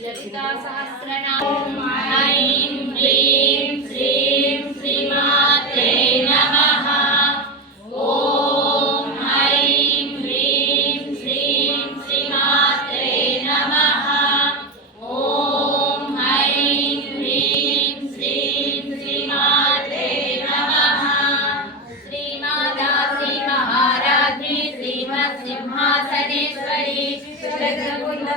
ललिता सहस्रनाम ऐं ह्रीं श्रीं श्रीमात्रे नमः। ॐ ऐं ह्रीं श्रीं श्रीमात्रे नमः। ॐ ऐं ह्रीं श्रीं श्रीमात्रे नमः। श्रीमाता श्री महाराज्ञी श्रीमत्सिंहासनेश्वरी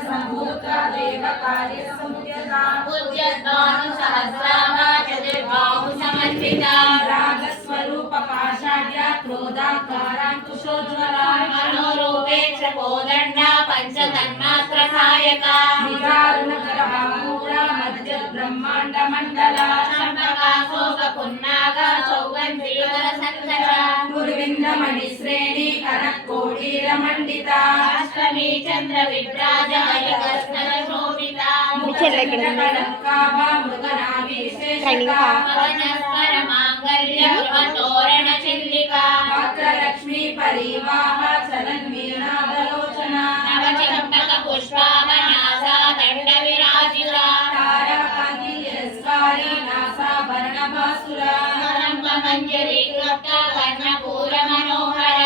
संभूता देव कार्य समुद्यता पूज्यद्भानु सहस्रामा चतुर्बाहु समर्पिता रागस्वरूप पाषाढ्या क्रोधाकाराङ्कुशोज्ज्वला मनोरूपेक्ष कोदण्डा पंचतन्मात्र सायका निजारुणकरबाहूरा मध्य ब्रह्मांड मंडला चंपकाशोक पुन्नागा सौगन्धियुगल संकरा गुरुविंदमणि श्रेणी कनकोटीर मंडिता अष्टमी चंद्र विभ्राज हरिकस्तल शोभिता मुखलकड़काभा मृगनाभि विशेषका पवनस्वर मांगल्य गृहतोरण चिल्लिका वक्रलक्ष्मी परिवाह चलन वीणावलोचना नवचंपक पुष्पावनासा दंड विराजिता ताराकांति तिरस्कारी नासाभरणभासुरा कदम्ब मंजरी क्लप्त कर्णपूर मनोहर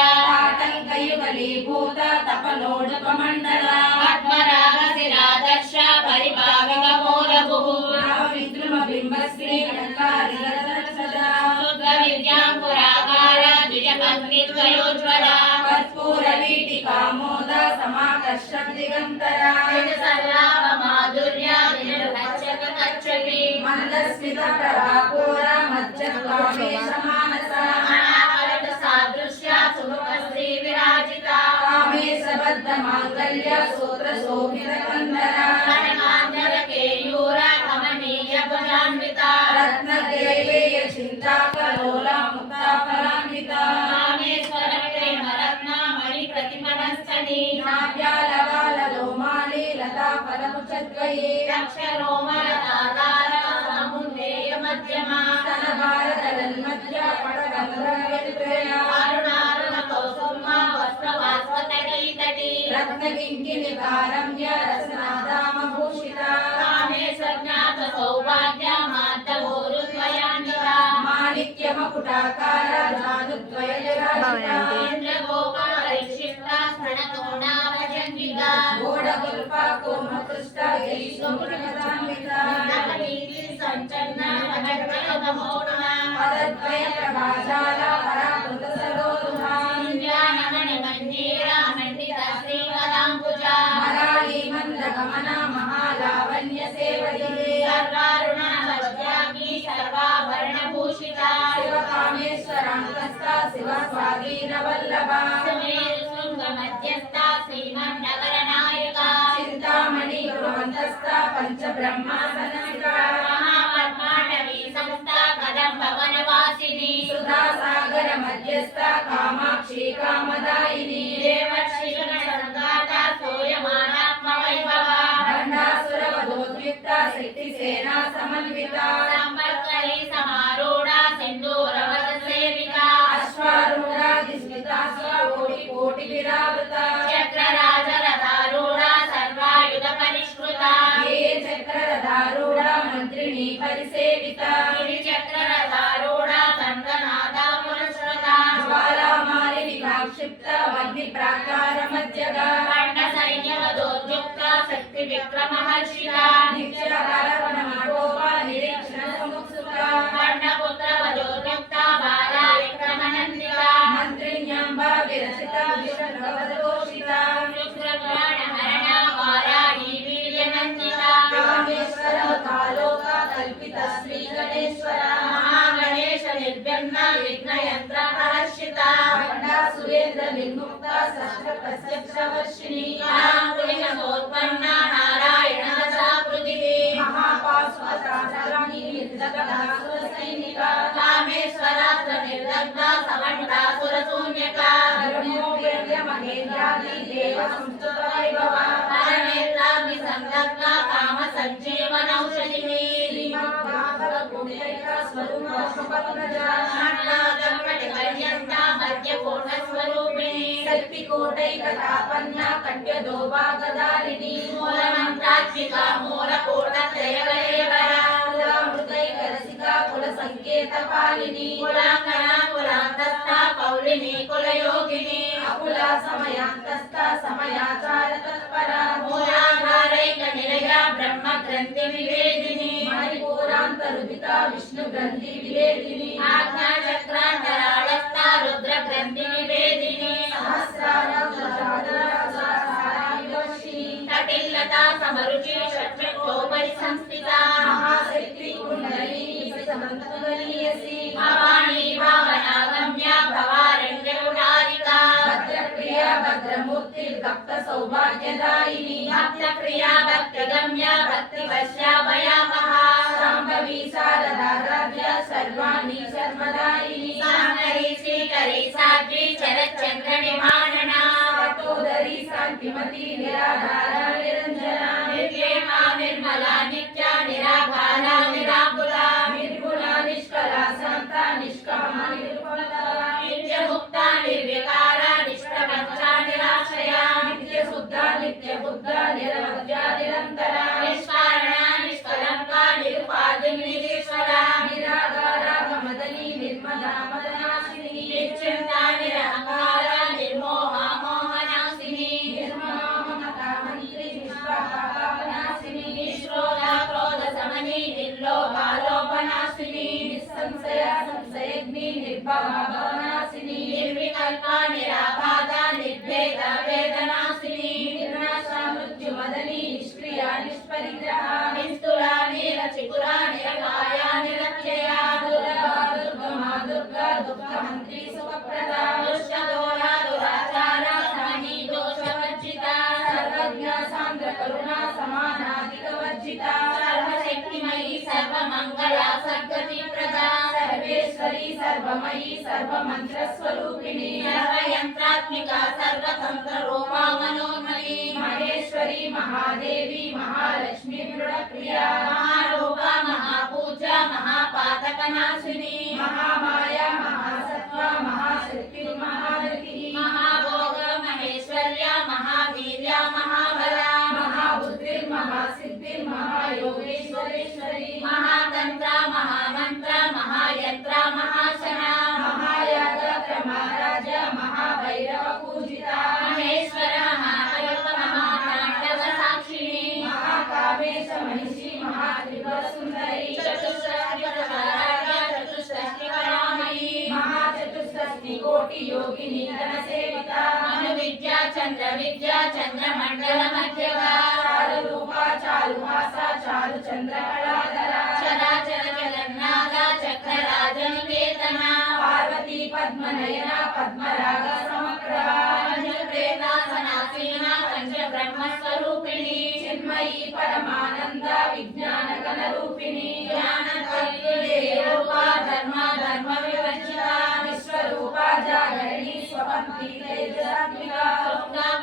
ताटङ्कयुगलीभूत तपलोडपमण्डला पद्मराग शिरादर्श परिभाविक मूलभुः नवविद्रुमबिम्बश्री णङ्कारिगतरक्षदा शुद्ध विद्याङ्कुराकार द्विजपत्नीद्वयोज्ज्वला कर्पूरवीटिका मोद समाकर्षं दिगन्तरा सल्लाभ माधुर्य निर्लक्षक कच्छपि मन्दस्मित प्रभापूर मज्जत्कामेश मानसा अनाकलट सादृश्य सुमुखश्री विराजिता कामेश बद्ध माङ्गल्य सूत्र शोभित कन्दरा कनकाञ्जल केयूर कमनीय भुजान्विता रत्नकेलेय चिन्ताकलोला मुक्ताफलान्विता कामेश्वर प्रेम रत्न मणि प्रतिमनस्तनी नाभ्यालवाललोमाली लता फलमुचद्वये अक्षरोमलतातार समुन्देय मध्यमा स्तनभारतलन्मध्य पटगन्धर्ववित्रया अरुणारुण कौसुमा वस्त्रवास्वतटीतटी रत्नकिङ्किणिकारम्य रसनादामभूषिता कामेश्वर्ज्ञात सौभाग्य मातभोरुद्वयान्विता माणिक्यमकुटाकार जानुद्वयजराजिता इन्द्रगोपमरिक्षिप्ता स्तनतोडावजङ्गिका घोडगुल्पा कूर्मकृष्टा गिरिशुभ्रमदान्विता नवनीति सञ्चन्न नगद्वयोगमोणुना पदद्वय प्रभाजाला पराकृत सरोरुहा मञ्जीरा मण्डित श्रीवदाम्बुजा मराली मन्दगमना महालावण्य सेवदी सर्वारुण वज्राग्नि सर्वाभरणभूषिता शिवकामेश्वरान्तस्था शिवस्वाधीनवल्लभा सुमेरुशृङ्गमध्यस्था श्रीमन्नगरनायका चिन्तामणि गृहन्तस्था पञ्चब्रह्मासनस्था महापद्माटवी संस्था कदम्बवनवासिनी सुधासागर मध्यस्था कामाक्षी कामदायिनी देवर्षिगणसङ्गाता स्तूयमानात्मवैभवा भण्डासुरवधोद्युक्ता शक्तिसेना समन्विता सम्पत्करी समारूढा सिन्दूरवदसेविका अश्वारूढाधिस्मिता कोटिकोटिविरावृता चक्रराजरथारूढा सर्वायुधपरिष्कृता ये चक्ररथारूढा मन्त्रिणी परिसेविता गिरिचक्ररथारूढा दण्डनादा पुरस्कृता ज्वालामालिनिकाक्षिप्ता वह्निप्राकारमध्यगा खण्डसैन्यवदोद्युक्ता शक्तिविक्रमहर्षिता निक्षाकारवनमटोपा निरीक्षणसमुत्सुका खण्डपुत्रवदोद्युक्ता बाला विक्रमनन्दिता मन्त्रिण्यम्बा विरचिता विष्णुभवदोषिता शुक्रग्रहणहरणा वाराही वीर्यनन्दिता कामेश्वर कालोका कल्पिता श्रीगणेश्वरा महागणेश निर्व्यग्न विघ्नयन्त्रहर्षिता भण्डासुरेन्द्र निर्मुक्ता षष्ठप्रत्यक्षवर्षिणी पुलिनसोत्पन्ना नारायण दशाकृतिः महापाशुपत्राचरणी निर्जगदासुरसैनिका कामेश्वरात्र निर्दग्धा समण्डासुरशून्यका धर्मोपेन्द्रमहेन्द्रादि देव संस्तुतवैभवा परनेत्राग्निसंलग्ना कामसञ्जीवनौषधिः श्रीमद्भागवतपुण्यैका स्वरूपपद्मजा षण्णादम्बटिपर्यन्ता मध्यपूर्णस्वरूपिणी कल्पिकोटैकतापन्ना कट्यदोभागदारिणी త్రిగుణాత్మికా మూలకూట త్రయకలేవరా కులామృతైక రసికా కుల సంకేత పాలిని కులాంగన కులాంతస్థ కౌలిని కులయోగిని అకుల సమయాంతస్థ సమయాచార తత్పర మూలాధారైక నిలయ బ్రహ్మ గ్రంథి వివేదిని మణిపూరాంతరుదిత విష్ణు గ్రంథి వివేదిని ఆజ్ఞా చక్రాంతరాళస్థ రుద్ర గ్రంథి వివేదిని కటిల్లత సమరుచి షట్చక్రోపరి సంస్థిత మహాశక్తి కుండలి సమర్థనీయసి భవానీ భావనాగమ్య భవారణ్యగుణారిక భద్రప్రియ భద్రమూర్తి భక్త సౌభాగ్యదాయిని భక్త ప్రియా భక్తి గమ్య భక్తి వశ్యాభయామహ శాంభవి శారదారాధ్య సర్వాణి సర్వదాయిని సాంగరి శ్రీకరి సాధ్వి శరచంద్ర నిమానన సతోదరి శాంతిమతి నిరాధార నిరంజన నిర్లేమా నిర్మల నిత్య నిరాకార నిరాకుల నిర్గుణ నిష్కల శాంత నిష్కామ నిరుపల నిత్యముక్త నిర్వికార నిష్ప్రపంచ నిరాశ్రయ నిత్య శుద్ధ నిత్య బుద్ధ నిరవధ్య నిరంతర నిష్కారణ నిష్కలంక నిరుపాధిని నిరీశ్వర నిరాధార మదని నిర్మల మదనాశిని నిశ్చింత నిరహంకార నిర్మోహ మోహనాశిని నిర్మమమత మంత్రి నిష్పాపనాశిని నిశ్రోధ క్రోధ సమని నిర్లోభాలోపనాశిని నిస్సంశయ సంశయగ్ని నిర్భవనాశిని నిర్వికల్ప నిరాబాధ నిర్భేద వేదనాశిని నిర్నాశ మృత్యు మదని నిష్క్రియ నిష్పరిగ్రహ నిస్తుల నీలచికుర నిరకాయ నిరత్యయ దుర్గా దుర్గమా దుర్గా దుఃఖమంత్రి సుఖప్రద దుష్టదోర దురాచార సమని దోషవర్జిత సర్వజ్ఞ సాంద్ర కరుణ సమానాధిక వర్జిత సర్వశక్తిమయీ సర్వమంగళ సద్గతి ప్రదా సర్వేశ్వరి సర్వమయీ సర్వమంత్ర స్వరూపిణి సర్వయంత్రాత్మిక సర్వతంత్ర రూపా మనోన్మయీ మహేశ్వరి మహాదేవి మహాలక్ష్మి దృఢప్రియ మహారూప మహాపూజ మహాపాతక నాశిని మహామాయ మహాసత్వ మహాశక్తి మహారతి మహాభోగ మహేశ్వర్య మహావీర్య మహాబల మహాబుద్ధి మహాసిద్ధి మహాయోగేశ్వరేశ్వరి మహాతంత్ర మహామంత్ర మహాయంత్ర మహాశన మహాయాగ మహారాజ మహాభైరవ పూజిత మహేశ్వర మహాకల్ప మహాతాండవ సాక్షిణి మహాకామేశ మహిషి మహాత్రిపుర సుందరి చతుష్షష్టి ప్రకారాయ చతుష్షష్టి కరామయీ మహాచతుష్షష్టి కోటి యోగిని గణ సేవిత మను విద్యా చంద్ర విద్యా చంద్రమండల మధ్యగా చారు రూప చారు హాస చారు చంద్ర కళాధర చరాచర జగన్నాథ చక్రరాజ నికేతన పార్వతీ పద్మనయన పద్మరాగ సమగ్రహ పంచప్రేతాసనాసీన పంచబ్రహ్మస్వరూపిణి చిన్మయీ పరమానంద విజ్ఞాన గణ రూపిణి జ్ఞాన రూప ధర్మ ధర్మ వివర్జిత విశ్వరూప జాగరణి స్వపంక్తి తేజసాత్మిక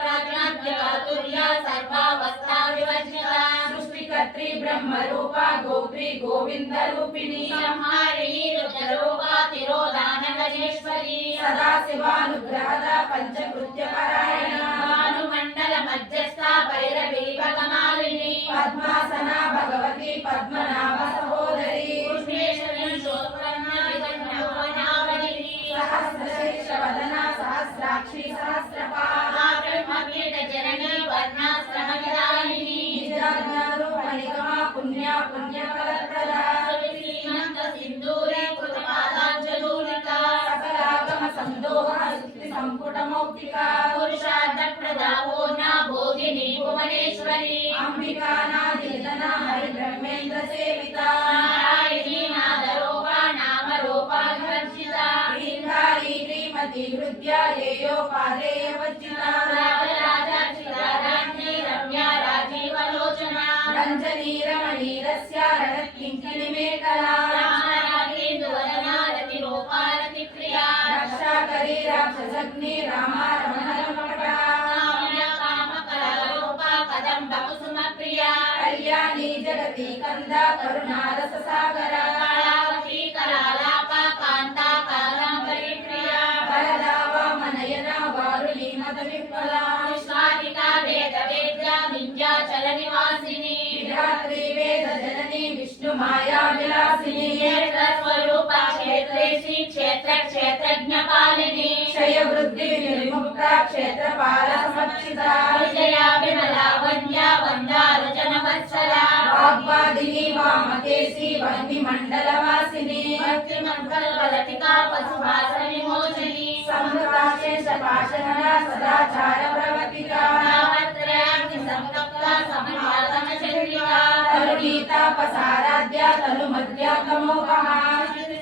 ప్రాజ్ఞాత్మిక తుల్య సర్వావస్థా వివర్జిత సృష్టికర్త్రి బ్రహ్మ రూప గోత్రి గోవింద రూపిణి సంహారిణి రుద్రరూప తిరోధాన గజేశ్వరి సదాశివానుగ్రహద పంచకృత్య పరాయణ భానుమండల మధ్యస్థ భైరవీ భగమాలిని పద్మాసన భగవతి పద్మనాభ సహోదరి కృష్ణేశ్వరి శోత్పన్న విఘ్నోపనావళిని సహస్రశీర్ష వదన సహస్రాక్షి సహస్రపాద బ్రహ్మపీఠ జనని వర్ణాశ్రమ విదాయిని నిజాజ్ఞారూపణికమ పుణ్య పుణ్య ఫలప్రద శ్రీమంత సింధూరి కృతపాదాంజలూలిక సకలాగమ సందోహ శక్తి సంపుట మౌక్తిక పురుషార్థ ప్రదా పూర్ణ బోధిని భువనేశ్వరి అంబికానాదిన హరి బ్రహ్మేంద్ర సేవిత నారాయణి నాదరూప నామరూప వివర్జిత శ్రీంగారి శ్రీమతి హృద్య ఏయో పాదేయ వజ్జిత రాజాక్షిరారాజ్ఞి రమ్య రాజీవలోచన రంజనీ రమణీరస్య రణకింకిణి మేఖలా రామరాజేందువదన రతి రూపారతి ప్రియా రక్షాకరి రాక్షసగ్ని రామ రమణ రమణ కామ్య కామ కళారూప కదంబ కుసుమ ప్రియా కళ్యాణి జగతి కంద కరుణారస సాగర కళావతి కళాలాప కాంత కాదంబరి ప్రియా బలదావ మనయన వారుని మత విఫల విశ్వానిక వేద వేద్య వింధ్యాచల నివాసిని माया विलासिनी स्वरूपा क्षेत्रेशी क्षेत्र क्षेत्रज्ञ पालिनी क्षय वृद्धि विनिर्मुक्ता क्षेत्रपाल समर्चिता विजया विमला वन्द्या वन्दारुजन वत्सला वाग्वादिनी वामकेशी वह्निमण्डलवासिनी भक्तिमङ्गलवलतिका पशुभास विमोचनी संहृता शेषपाशहरा सदाचार प्रवर्तिका नामत्रयाग्नि संतप्ता समन्वादनचन्द्रिका तरुणीतापसाराध्या तनुमध्या तमोपहा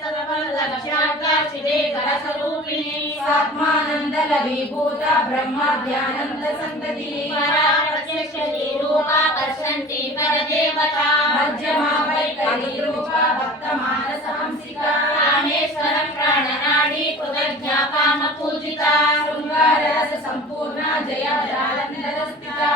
लक्ष्याका शिवे गणस्वरूपिणी सात्मानन्दलवीभूता ब्रह्माद्यानन्द सन्तति परा प्रत्यक्ष रूपा पश्यन्ति परदेवता मध्यमा वैकल्यरूपा भक्तमानसहंसिका प्राणेश्वर प्राणनाडी कृतज्ञा कामपूजिता शृङ्गाररस सम्पूर्णा जया जालन्धरस्थिता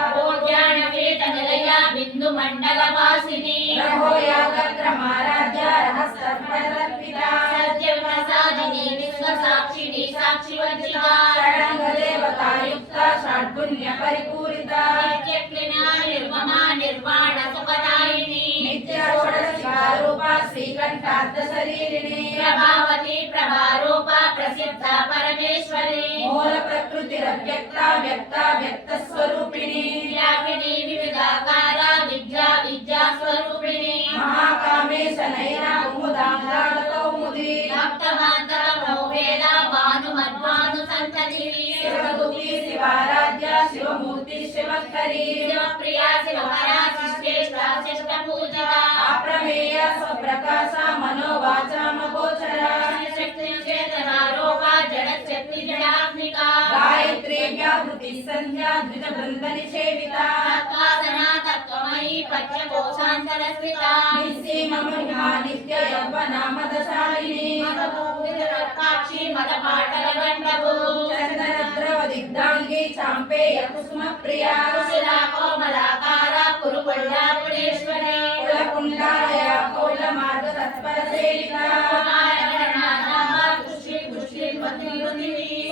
ज्ञानपीठनिलया बिन्दुमण्डलवासिनी रहो यागत्रमाराध्या रहस्तर्पणदर्पिता सत्यप्रसादिनी विश्वसाक्षिणी साक्षिवज्जिता षडङ्गदेवतायुक्ता षड्गुण्यपरिपूरिता नित्यक्लिना निर्ममा निर्वाण सुखदायिनी नित्यषोडशिकारूपा श्रीकण्ठार्धशरीरिणी प्रभावती प्रभारूपा प्रसिद्धा परमेश्वरी मूलप्रकृतिरव्यक्ता व्यक्ता व्यक्तस्वरूपिणी व्यापिनी विविधाकारा विद्या विद्यास्वरूपिणी महाकामेश नयना कुमुदाङ्गालकौमुदी भक्तमान्तरमोवेदा भानुमध्वानुसन्ततिः शिवदूती शिवाराध्या शिवमूर्ति शिवकरी शिवप्रिया शिवहरा शिष्टेष्टा शिष्टपूजिता अप्रमेय स्वप्रकाशा मनोवाचामगोचरा शक्तिचेतनारूपा जडशक्तिजडात्मिका गायत्री व्याहृति संध्या द्विजवृन्दनिषेविता तत्त्वासना तत्त्वमयी पञ्चकोशान्तरस्थिता निःसीममहिमा नित्य यौवना मदशालिनी मदभूमिरक्ताक्षी मदपाटलगण्डभू चन्दनद्रवदिग्धाङ्गी चाम्पेय कुसुमप्रिया कुशिला कोमलाकारा कुरुकोल्लापुरेश्वरी कुलकुण्डालया कौलमार्गतत्परसेविता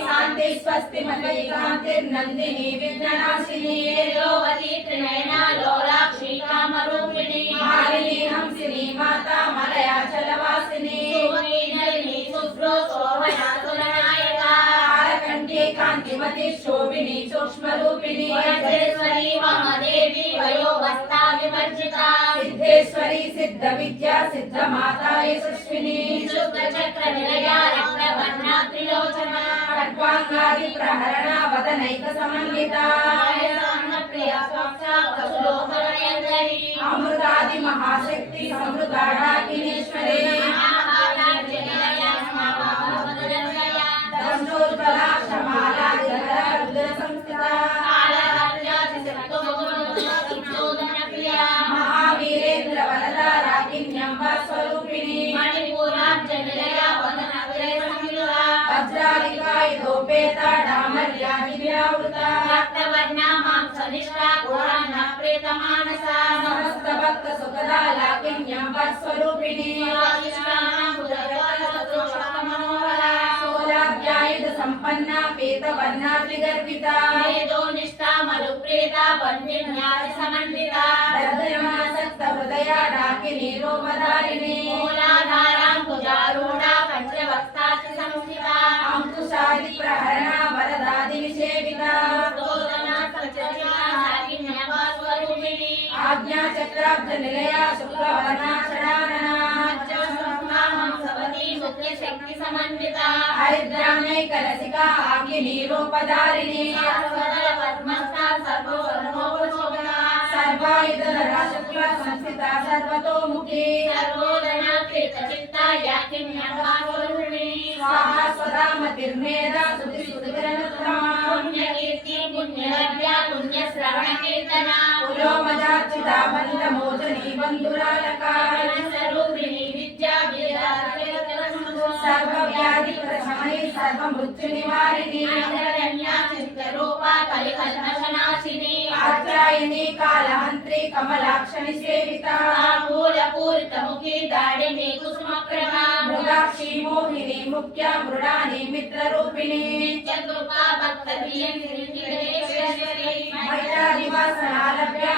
शान्ति स्वस्ति मलैकान्तिर्नन्दिनी विघ्ननाशिनी तेजोवती त्रिनयना लोलाक्षी कामरूपिणी मालिनी हंसिनी माता मलयाचलवासिनी सुमती नलिनी शुभ्रो शोभना सुरनायिका कालकण्ठी कान्तिमती शोभिनी सूक्ष्मरूपिणी वज्रेश्वरी वामदेवी वयोवस्था विवर्जिता सिद्धेश्वरी सिद्धविद्या सिद्धमाता यशस्विनी शुक्लचक्रनिलया रक्तवर्णा त्रिलोचना खड्वाङ्गादि प्रहरणा वदनैकसमन्विता प्रिया स्वक्षा वसुलोकनयन्त्री अमृतादि महाशक्ति समृता डाकिनीश्वरी दंडोज्ज्वला क्षमाला जगदा रुद्रसंस्थिता महावीरेन्द्र वरदा राकिन्यम्बा स्वरूपिणी वज्रालिका इदोपेता डामर्यादिव्यावृता समस्त भक्त सुखदा लाकिन्यम्बा स्वरूपिणी सोलाभ्यायुध संपन्ना पीतवर्णा त्रिगर्भिता दर्शनासक्त हृदया डाकिनी रोमधारिणी अंकुशादि प्रहरणा वरदादि निषेविता आज्ञा चक्राब्ज निलया शुक्लवर्णा षडानना हरिद्रामे कलसिका आगिनी रूपधारिणी सर्वायुधधरा शुक्ल संस्थिता सर्वतोमुखी स्वाहा स्वदा मतिर्मेधा पुलोमजार्चिता बन्धमोचनी बन्धुरालका सर्वव्याधि प्रशमनी सर्वमृत्युनिवारिणी आत्यायिनी कालहन्त्री कमलाक्षनि सेविता मृगाक्षी मोहिनी मुख्या मृडानी मित्ररूपिणी मैत्रादिवासनालभ्या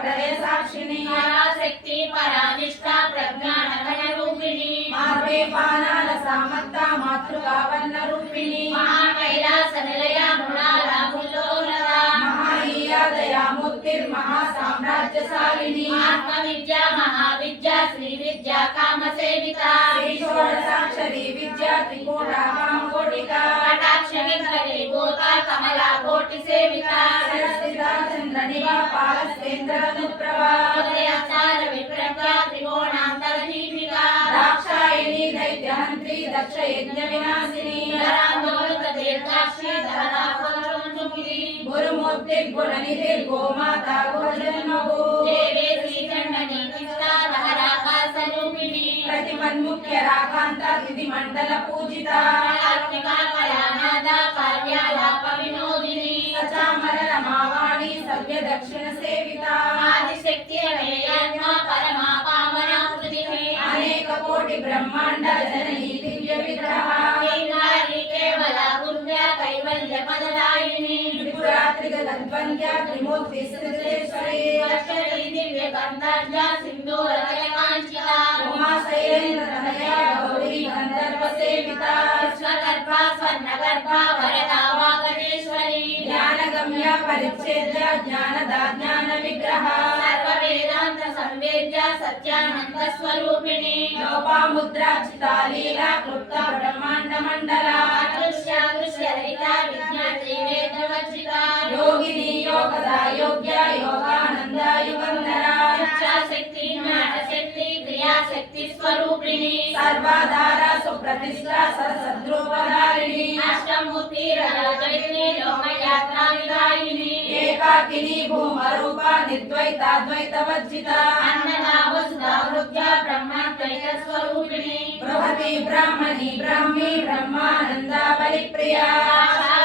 ప్రళయ సాక్షిని పరాశక్తి పరానిష్ట ప్రజ్ఞాన ఘన రూపిణి మార్వే పానాల సామర్థ మాతృకా వర్ణ రూపిణి మహాకైలాస నిలయ మృణాల ముల్లోలత మహానీయ దయామూర్తిర్మహా సామ్రాజ్యశాలిని ఆత్మ విద్య మహావిద్య శ్రీ విద్య కామ సేవిత శ్రీ షోడశాక్షరి విద్యా త్రికూట కామకోటిక కటాక్ష విగ్రహి భూత కమలా కోటి సేవిత సరస్థిత చంద్ర నివాపాలసేంద్ర అనుప్రభా ఉదయాచార విప్రజ్ఞ త్రికోణాంతర దీపిక దాక్షాయిని దైత్యహంత్రి దక్ష యజ్ఞ వినాశిని ధరాందోళక దీర్ఘాక్షి ధరాపంచముఖి గురుమూర్తి గుణనిధి గోమాత గుహజన్మభూ దేవే శ్రీచండని కిష్టాధరాకాశ రూపిణి ప్రతిమన్ముఖ్య రాకాంత విధి మండల పూజిత కళాత్మిక కళానాద కార్యాలాప వినోదిని సచామర రమావాణి సవ్య దక్షిణ సేవిత ఆదిశక్తి అమేయాత్మ పరమా పావన హృదిని అనేక కోటి బ్రహ్మాండ జననీ దివ్య విగ్రహ శ్రీనారి కేవల పుణ్య కైవల్య పదదాయిని త్రిపురాత్రిక గద్వంద్య త్రిమూర్తి స్థితేశ్వరి అక్షరీ దివ్య గంధర్వ సింధూర కాంచిత ఉమా శైలేంద్ర తనయ గౌరీ గంధర్వ సేవిత విశ్వగర్భ స్వర్ణగర్భ వరదా వాగణేశ్వరి జ్ఞానగమ్య పరిచ్ఛేద్య జ్ఞానదా జ్ఞాన విగ్రహ సర్వ వేదాంత సంవేద్య సత్యానంద స్వరూపిణి లోపాముద్రాచితా లీలా క్లుప్త బ్రహ్మాండ మండల దృశ్య దృశ్య రహిత విజ్ఞాతి వేదవర్జిత యోగిని యోగదా యోగ్య యోగానంద యుగంధర శక్తి జ్ఞానశక్తి క్రియాశక్తి స్వరూపిణి సర్వాధార సుప్రతిష్ఠ సరసద్రూపధారిణి అష్టమూర్తి రజయిని లోకయాత్రా విదాయిని ఏకాకిని భూమరూప నిర్ద్వైతాద్వైత వర్జిత అన్నదా వసుదా హృద్య బ్రహ్మాద్వైత స్వరూపిణి బృహతి బ్రాహ్మణి బ్రాహ్మీ బ్రహ్మానంద బలిప్రియ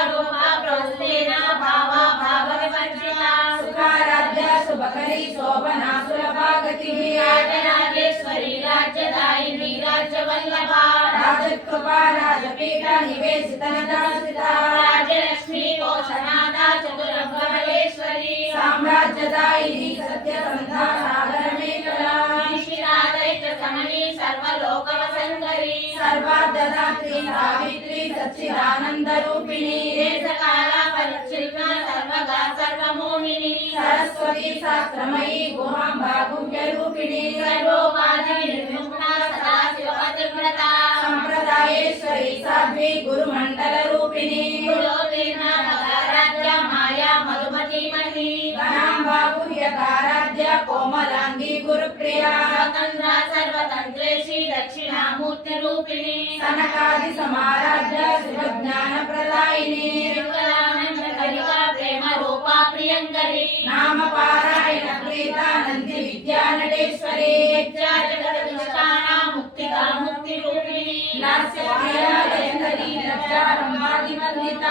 రూప ప్రౌస్థేన భావ భావ వివర్జిత సుఖారాధ్య శుభకరి శోభనా సులభాగతి రాజరాజేశ్వరి రాజ్యదాయిని రాజ్యవల్లభ రాజకృపా రాజపీఠ నివేశిత నిదాసిత రాజలక్ష్మి కోశనాద చతురభ్వమలేశ్వరి సామ్రాజ్యదాయిని సత్యసంధ సాగరమేఖల నిశిరాదైత సమని సర్వలోకవసంకరి సర్వార్ధదాత్రి సావిత్రి సచ్చిదానంద రూపిణి దేశకాల పరిచ్ఛిన్న సర్వగా సర్వమోహిని సరస్వతి శాస్త్రమయీ గుహాంబా గుహ్య రూపిణి సర్వోపాధి నిర్ముక్త సదాశివపతివ్రత సంప్రదాయేశ్వరి సాధ్వి గురుమండల రూపిణి కులోతీర్ణ మహారాజ్య మాయా మధుమతీమణి గణాంబా గుహ్యకారాధ్య కోమలాంగి గురుప్రియ స్వతంత్ర సర్వతంత్రేషి దక్షిణామూర్తి రూపిణి సనకాది సమారాధ్య శివజ్ఞాన ప్రదాయిని శ్రీకళానంద కలికా ప్రేమ రూపా ప్రియంకరి నామ పారాయణ ప్రీతానంది విద్యా నటేశ్వరి విద్యా జగత దుష్టానా ముక్తిగా ముక్తి రూపిణి లాస్య ప్రియా లయంకరి లజ్జారంభాది వందిత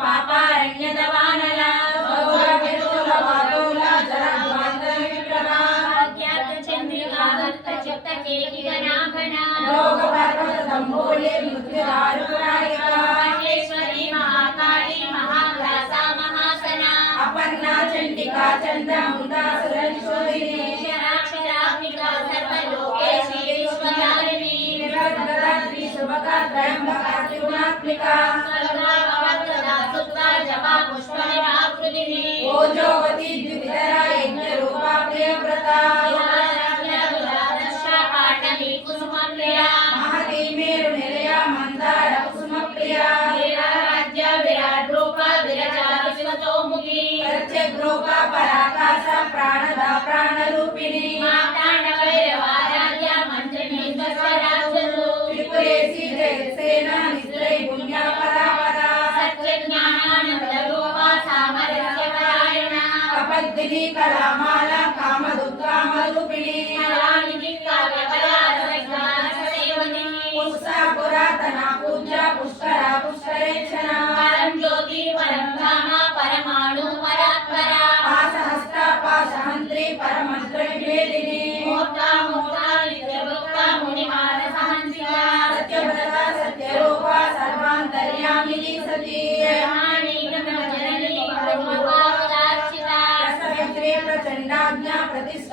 పాపారణ్య దవానల అజ్ఞాత చంద్రికా దత్త చిత్త కేకి గణాఘన మహేశ్వరి మహాకాళి మహాగ్రాస మహాసన అపర్ణా చండికా చంద్రముండాసురశోధిని అక్షరాక్షరాత్మిక సర్వలోకేశి విశ్వధారిణి నిర్గదాత్రి శుభగాత్రయంబకా త్రిగుణాత్మిక సర్వావవర్తదా సుప్తా జపా పుష్ప నిరాకృతిని ఓజోవతి ద్విధర యజ్ఞ రూపా ప్రియవ్రత పాటలి కుసుమ ప్రియ మహతి మేరు నిలయ మందార కుసుమ ప్రియ రాజ్య విరాట్ రూప విరజా విశ్వతోముఖి ప్రత్యగ్ రూప పరాకాశ ప్రాణద ప్రాణ రూపిణి మాతాండ భైరవారాధ్య మంత్రిని దశరాజులు త్రిపురేసి జయసేన నిశ్రై పుణ్య పరాపర సత్య జ్ఞానానంద రూప సామరస్య పరాయణ కపద్దిని కళామాల కామదుర్గామ రూపిణి కళానిధి కావ్య కళా రసజ్ఞాన సేవని పుష్ప పురాతన పూజ్య పుష్కర పుష్కరేక్షణ పరం జ్యోతి పరం ధామ పరమాణు పరాత్పర పాశహస్త పాశహంత్రి పరమంత్ర వివేదిని మూర్త మూర్త నిత్యభుక్త ముని మానస హంసిక సత్యవ్రత సత్యరూప సర్వాంతర్యామిని సతీ బ్రహ్మాణి బ్రహ్మ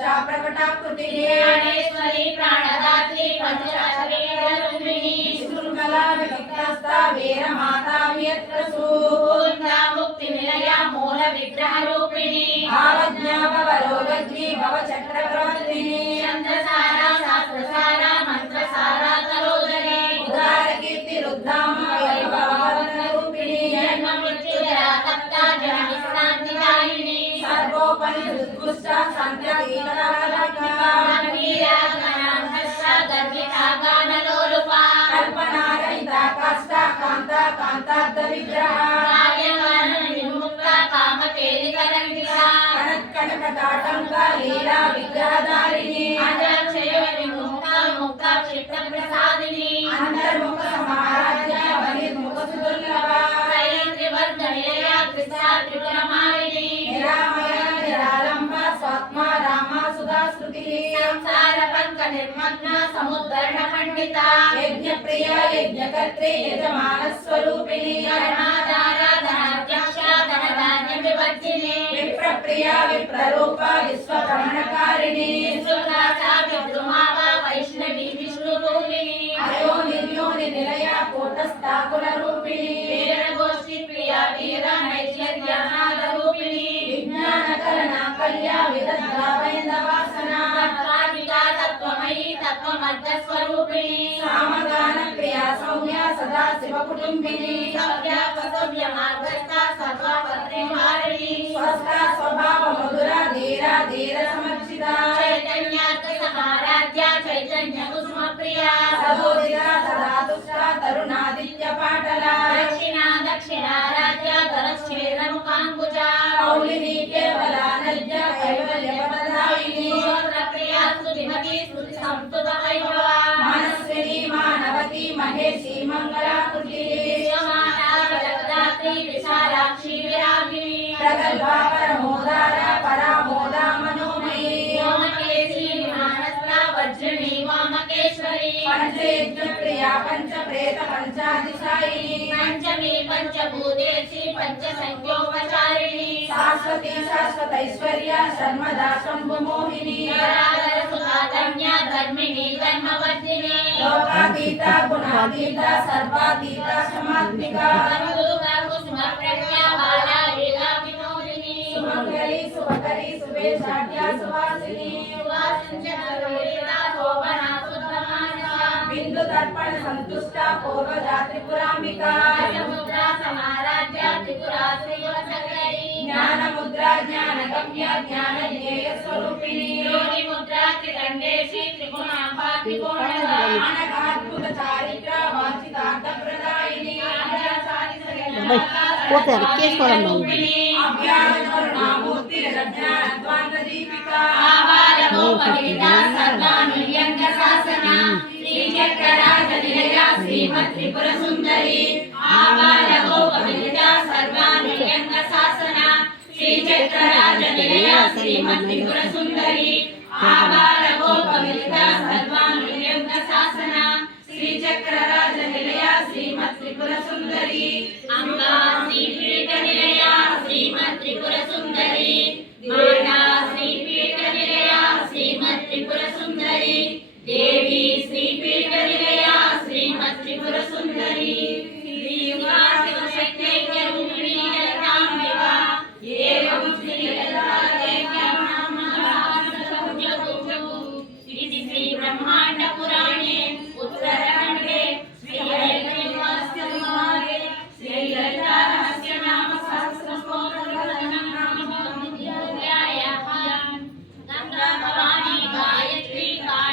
ప్రతిష్టా ప్రకటాకృతిని ప్రాణేశ్వరి ప్రాణదాత్రి పంచశరీరరూపిణి విశృంఖలా వివిక్తస్థా వీరమాతా వియత్రసు ముక్తి నిలయ మూల విగ్రహ రూపిణి భావజ్ఞా భవరోగజ్ఞి భవచక్ర ప్రవర్తిని చంద్రసార శాస్త్రసార మంత్రసార తరోదరి ఉదార కీర్తి రుద్ధామ వైభవవర్ణ రూపిణి జన్మ మృత్యుజరా తప్త జన విశ్రాంతిదాయిని సర్వోపనిషదుత్కృష్ట సంఖ్యాతీతరాజాత్మికా గర్భితాగానలోలుపా కల్పనారహిత కాష్ట కాంత కాంతార్థ విగ్రహ విముక్త కామకేలికరంగిక కనకటాటంక లీలా విగ్రహధారిణి అజాక్షయ విముక్త ముక్త క్షిప్త ప్రసాదిని అంతర్ముఖ సమారాధ్య బహిర్ముఖ సుదుర్లభ త్రివర్ధనిలయ కృష్ణ త్రిపురమాలిని నిరామయ నిరాలంబ స్వాత్మ రామ సుధా శృతి సంసార పంక నిర్మగ్న సముద్ధరణ పండిత యజ్ఞప్రియ యజ్ఞకర్త్రి యజమాన స్వరూపిణి ధర్మాధార ధనాధ్యక్ష ధనధాన్య వివర్జిని విప్రప్రియ విప్రరూప విశ్వభ్రమణకారిణి విశ్వదాస విద్రుమావ వైష్ణవి విష్ణుభూమిని అయో నిర్యోని నిలయ కూటస్థాకుల రూపిణి వీరగోష్ఠి ప్రియ వీర నైశ్వర్యనాద రూపిణి విజ్ఞానకరణ కళ్యా విదగ్ధావైంద వాసన తత్వాధిక తత్వమయీ తత్వమధ్య స్వరూపిణి సామగాన ప్రియ సౌమ్య సదా శివ కుటుంబిని సవ్య మార్గస్థ సర్వపత్రి వారిణి స్వస్థ స్వభావ మధుర ధీర ధీర సమర్చిత చైతన్యార్థ సమారాధ్య చైతన్య కుసుమ ప్రియ సదోదిత సదా తుష్ట తరుణాదిత్య పాటల దక్షిణారాధ్య ధనశ్చేర ముఖాంబుజ కౌలిని కేవలానజ్ఞ కైవల్యవదాయిని ప్రియ స్తుతిమతి స్తుతి సంస్తుత వైభవ మనస్విని మానవతి మహేషి మంగళాకృతి విశ్వమాతా జగదాత్రి విశాలాక్షి విరాగిణి ప్రగల్భా పరమోదార పరామోద మనోమయీ వ్యోమకేశి విమానస్థ వజ్రిణి వామకేశ్వరి పంచయజ్ఞ ప్రియ పంచ ప్రేత పంచాదిశాయిని పంచమి పంచభూతేసి పంచ సంఖ్యోపచారిణి శాశ్వతి శాశ్వతైశ్వర్య శర్మదా శంభు మోహిని నిరాధర సుధాధన్య ధర్మిణి ధర్మవర్ధిని లోకాతీత గుణాతీత సర్వాతీత సమాత్మిక దుర్గా కుసుమ ప్రజ్ఞా బాల లీలా వినోదిని సుమంగళి శుభకరి సువేశాఢ్య సువాసిని శోభనా శుద్ధమానస బిందు తర్పణ సంతుష్ట పూర్వజా త్రిపురాంబిక సముద్రా సమారాధ్య త్రిపురా శ్రీవత్సగై జ్ఞాన ముద్ర జ్ఞాన గమ్య జ్ఞాన జ్ఞేయ స్వరూపిణి యోని ముద్రా త్రికండేశి త్రిగుణాంబా త్రికోణగా అనఘాద్భుత చారిత్ర వాంఛితార్థ ప్రదాయిని పోతే అది కేసుకోవాలమ్మా అభ్యాకరుణామూర్తి రజ్ఞానద్వాంత దీపిక సర్వానుయంగ శాసన శ్రీచక్రరాజ నిలయ శ్రీమత్ త్రిపుర సుందరి ఆబాల గోప వినిత సర్వానుయంగ శాసన శ్రీచక్రరాజ నిలయ శ్రీమత్ త్రిపుర సుందరి ఆబాల గోప వినిత సర్వానుయంగ శాసన శ్రీచక్రరాజ నిలయ శ్రీమత్ త్రిపుర సుందరి అంబా శ్రీ